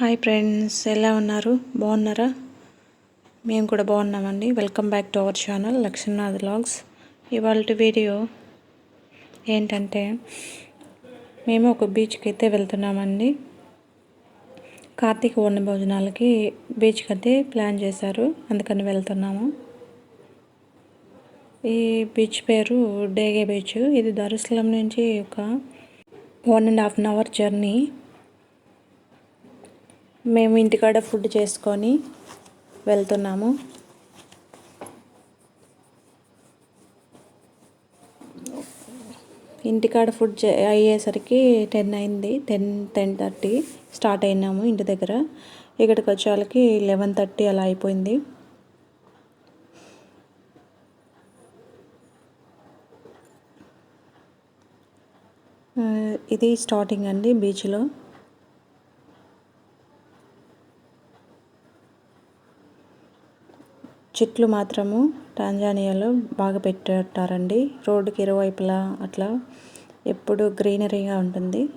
Hi friends ఎలా ఉన్నారు? బాగున్నారా? మేము కూడా బాగున్నామండి. Welcome back to our channel Lakshminath logs ఇవాళ వీడియో ఏంటంటే మేము ఒక బీచ్కి అయితే వెళ్తున్నామండి. కార్తీక వండ భోజనాలకి బీచ్కి అయితే ప్లాన్ చేశారు అందుకని వెళ్తున్నాము. ఈ బీచ్ పేరు డేగే బీచ్. ఇది దరుసలం నుంచి ఒక one and half an hour journey. మేము ఇంటికాడ ఫుడ్ చేసుకొని వెళ్తున్నాము. ఇంటికాడ ఫుడ్ అయ్యేసరికి టెన్ అయింది. టెన్ టెన్ థర్టీ స్టార్ట్ అయినాము ఇంటి దగ్గర. ఇక్కడికి వచ్చేవాళ్ళకి లెవెన్ థర్టీ అలా అయిపోయింది. ఇది స్టార్టింగ్ అండి బీచ్లో. చెట్లు మాత్రము టాంజానియాలో బాగా పెట్టారండి రోడ్డుకి ఇరువైపులా అట్లా ఎప్పుడు గ్రీనరీగా ఉంటుంది.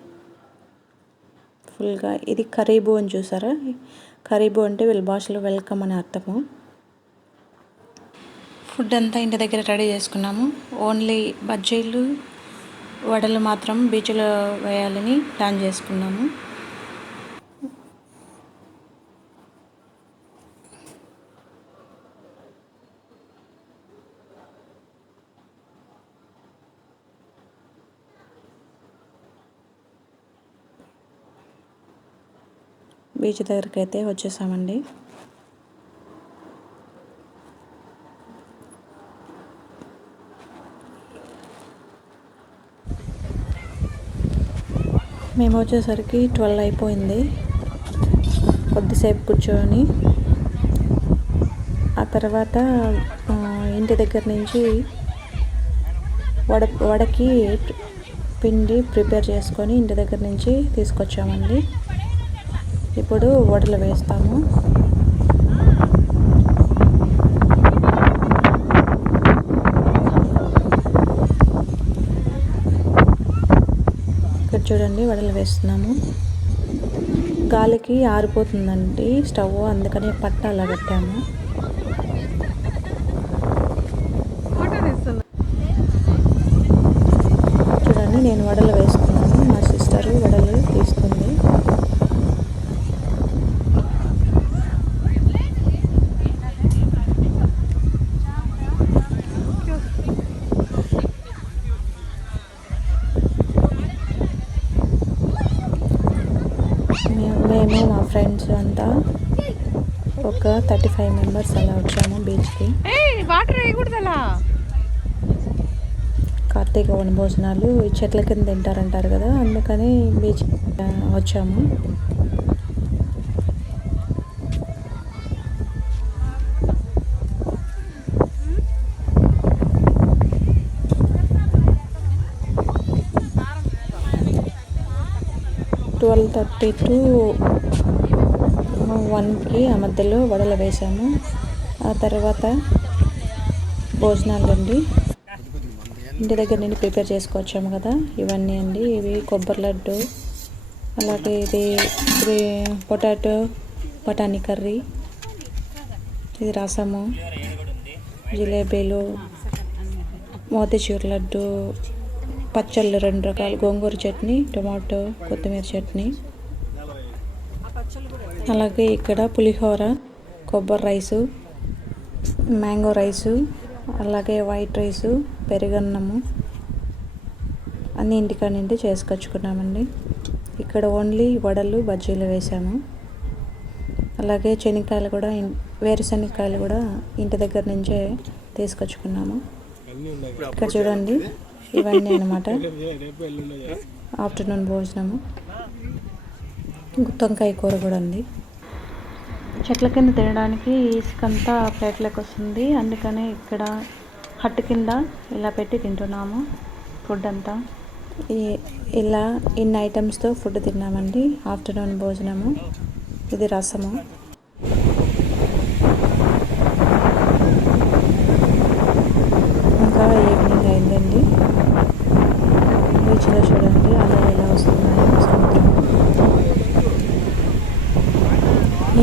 ఫుల్గా ఇది ఖరీబు అని చూసారా? ఖరీబు అంటే వీళ్ళ భాషలో వెల్కమ్ అని అర్థము. ఫుడ్ అంతా ఇంటి దగ్గర రెడీ చేసుకున్నాము. ఓన్లీ బజ్జీలు వడలు మాత్రం బీచ్లో వేయాలని ప్లాన్ చేసుకున్నాము. బీచ్ దగ్గరికి అయితే వచ్చేసామండి. మేము వచ్చేసరికి ట్వెల్వ్ అయిపోయింది. కొద్దిసేపు కూర్చొని ఆ తర్వాత ఇంటి దగ్గర నుంచి వడ వడకి పిండి ప్రిపేర్ చేసుకొని ఇంటి దగ్గర నుంచి తీసుకొచ్చామండి. ఇప్పుడు వడలు వేస్తాము. ఇక్కడ చూడండి వడలు వేస్తున్నాము. గాలికి ఆరిపోతుందండి స్టవ్ అందుకని పట్ట అలా పెట్టాము చూడండి నేను వడలు వేస్తున్నాను. మా సిస్టర్ వడలు తీస్తుంది మేము మా ఫ్రెండ్స్ అంతా. ఒక థర్టీ ఫైవ్ మెంబర్స్ అలా వచ్చాము బీచ్కి. వాటర్ వేయకూడదు కార్తీక వన భోజనాలు చెట్ల కింద తింటారంటారు కదా అందుకని బీచ్ వచ్చాము. ట్వెల్వ్ థర్టీ టు వన్కి ఆ మధ్యలో వడలు వేసాము. ఆ తర్వాత భోజనాలు అండి ఇంటి దగ్గర నుండి ప్రిపేర్ చేసుకొచ్చాము కదా ఇవన్నీ అండి. ఇవి కొబ్బరి లడ్డు అలాగే ఇది ఇది పొటాటో బఠానీ కర్రీ ఇది రసము జిలేబీలు మోతిచూర్ లడ్డు పచ్చళ్ళు రెండు రకాలు గోంగూర చట్నీ టొమాటో కొత్తిమీర చట్నీ. అలాగే ఇక్కడ పులిహోర కొబ్బరి రైసు మ్యాంగో రైసు అలాగే వైట్ రైసు పెరుగన్నము అన్నీ ఇంటికాడ నుండి చేసుకొచ్చుకున్నామండి. ఇక్కడ ఓన్లీ వడలు బజ్జీలు వేసాము. అలాగే శనగకాయలు కూడా వేరుశనక్కాయలు కూడా ఇంటి దగ్గర నుంచే తీసుకొచ్చుకున్నాము. ఇక్కడ చూడండి ఇవన్నీ అనమాట ఆఫ్టర్నూన్ భోజనము. గుత్తొంకాయ కూర కూడా ఉంది. చెట్ల కింద తినడానికి ఇసుకంతా ప్లేట్లోకి వస్తుంది. అందుకనే ఇక్కడ హట్ కింద ఇలా పెట్టి తింటున్నాము ఫుడ్ అంతా. ఇలా ఇన్ని ఐటమ్స్తో ఫుడ్ తిన్నామండి. ఆఫ్టర్నూన్ భోజనము. ఇది రసము ఇంకా ఈవినింగ్ అయిందండి బీచ్లో చూడండి అలా ఎలా వస్తున్నాయో సముద్రం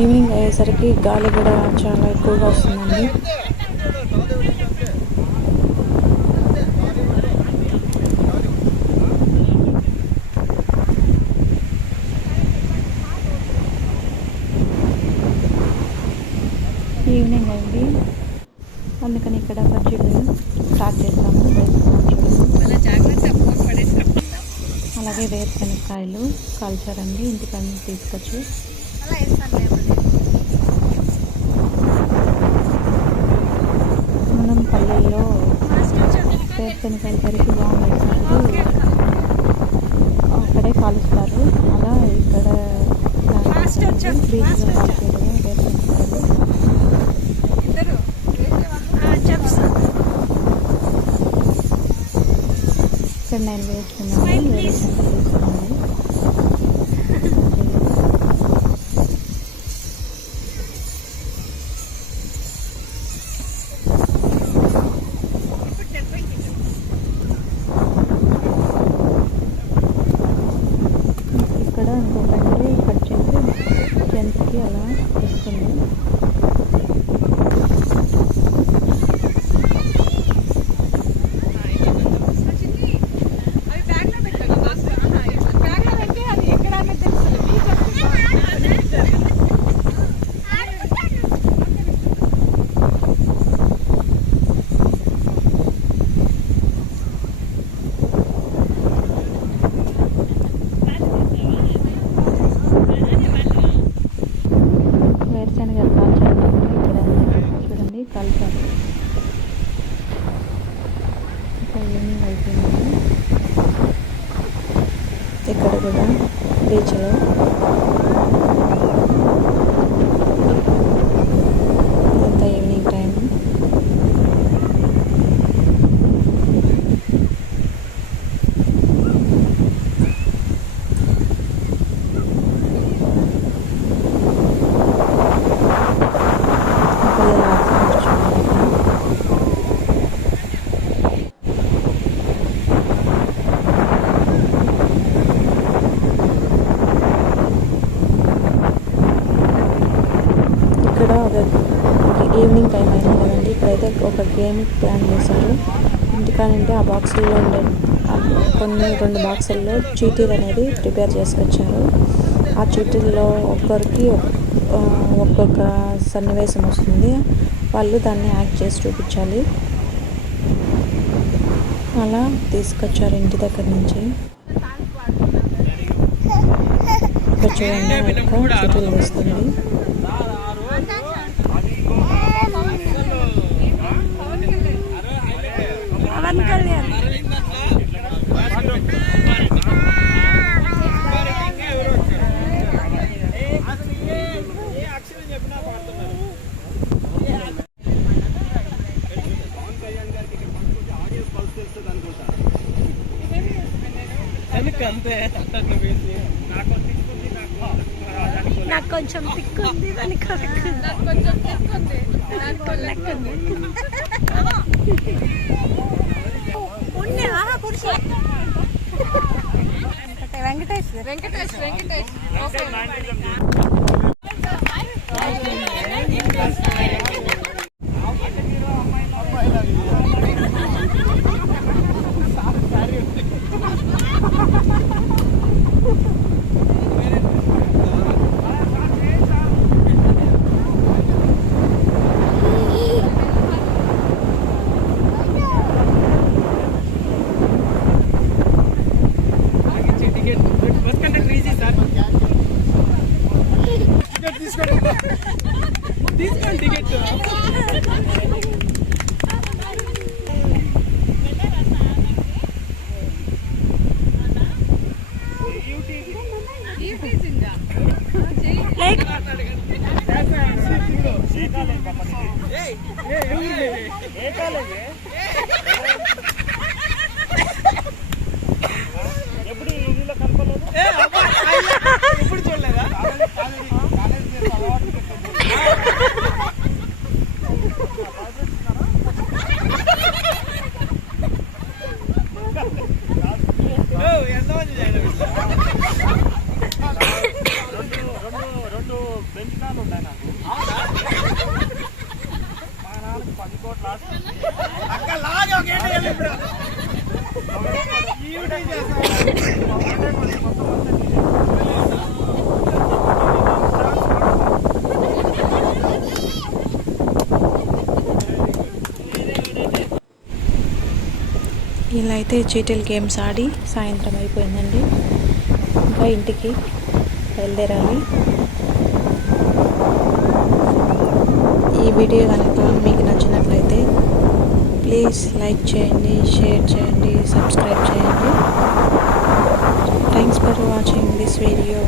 ఈవినింగ్ అయ్యేసరికి గాలి కూడా చాలా ఎక్కువగా వస్తుందండి. ఈవినింగ్ అయింది. అందుకని ఇక్కడ బజ్జీలు స్టార్ట్ చేస్తాము అలాగే వేరుశనగకాయలు కాల్చారండి. ఇంటికని తీసుకొచ్చి వేరుశనగకాయలు తరికి బాగా వేసినప్పుడు అక్కడే కాలుస్తారు అలా ఇక్కడ బీచ్లో కాల్చారు ఇక్కడ నేను వేస్తున్నాను వేరుశనగ తీసుకున్నాను ఇక్కడ ఇంకో బండి కట్ చేసి జంతుకి అలా వస్తుంది వేరుశనగ కాల్చారు ఇక్కడ చూడండి కాల్చారు ఇంకా ఈవినింగ్ అయిపోయింది ఇక్కడ కూడా బీచ్లో ఇదంతా ఈవినింగ్ టైం పిల్లలు ఆడుతున్నారు చూడండి ఇక్కడ ఇక్కడ ఒక ఈవినింగ్ టైం అయింది కదండి ఇక్కడైతే ఒక గేమ్ ప్లాన్ చేశారు. ఇంటికానంటే ఆ బాక్సుల్లో ఉండే కొన్ని రెండు బాక్సుల్లో చీటీలు అనేది ప్రిపేర్ చేసి వచ్చారు ఆ చీటీల్లో ఒక్కరికి ఒక్కొక్క సన్నివేశం వస్తుంది. వాళ్ళు దాన్ని యాక్ట్ చేసి చూపించాలి. అలా తీసుకొచ్చారు ఇంటి దగ్గర నుంచి. ఇక్కడ చూడండి చీటీలు వేస్తుంది. నాకు కొంచెం తిక్కుంది దానికి నాకు కొంచెం తిక్కుంది నాకు లెక్కుంది వెంకటేష్ వెంకటేష్. వెంకటేష్ ఇలా అయితే చీటిల్ గేమ్స్ ఆడి సాయంత్రం అయిపోయిందండి. ఇంకా ఇంటికి బయలుదేరాలి. ఈ వీడియో కనుక మీకు నచ్చినట్లయితే ప్లీజ్ లైక్ చేయండి షేర్ చేయండి సబ్స్క్రైబ్ చేయండి. Thanks for watching this video